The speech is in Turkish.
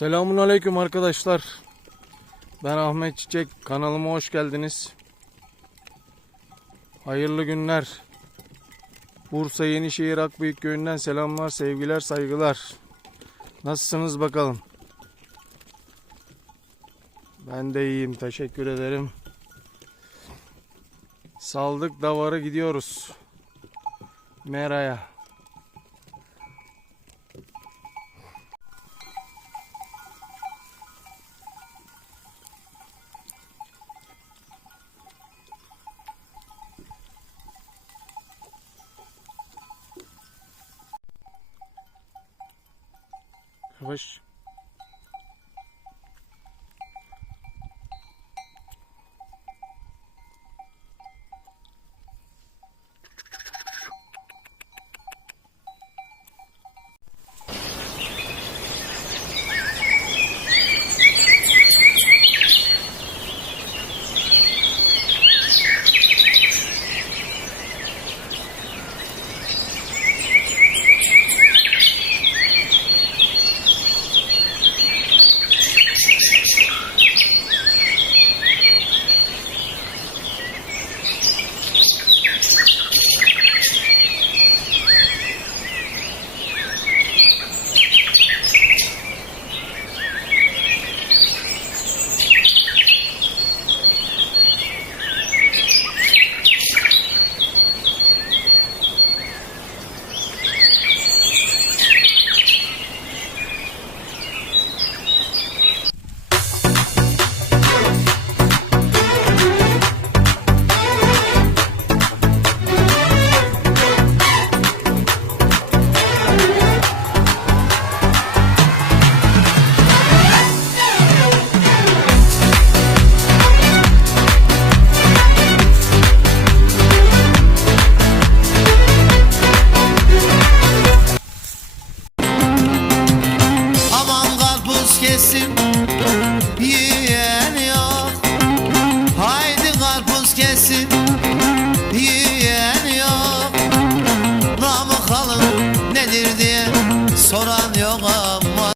Selamun Aleyküm arkadaşlar. Ben Ahmet Çiçek. Kanalıma hoş geldiniz. Hayırlı günler. Bursa Yenişehir Akbıyık köyünden selamlar, sevgiler, saygılar. Nasılsınız bakalım? Ben de iyiyim. Teşekkür ederim. Saldık davarı gidiyoruz. Mera'ya. Весь kesim yiyen yok. Haydi karpuz kesim yiyen yok. Namı kalın nedir diye soran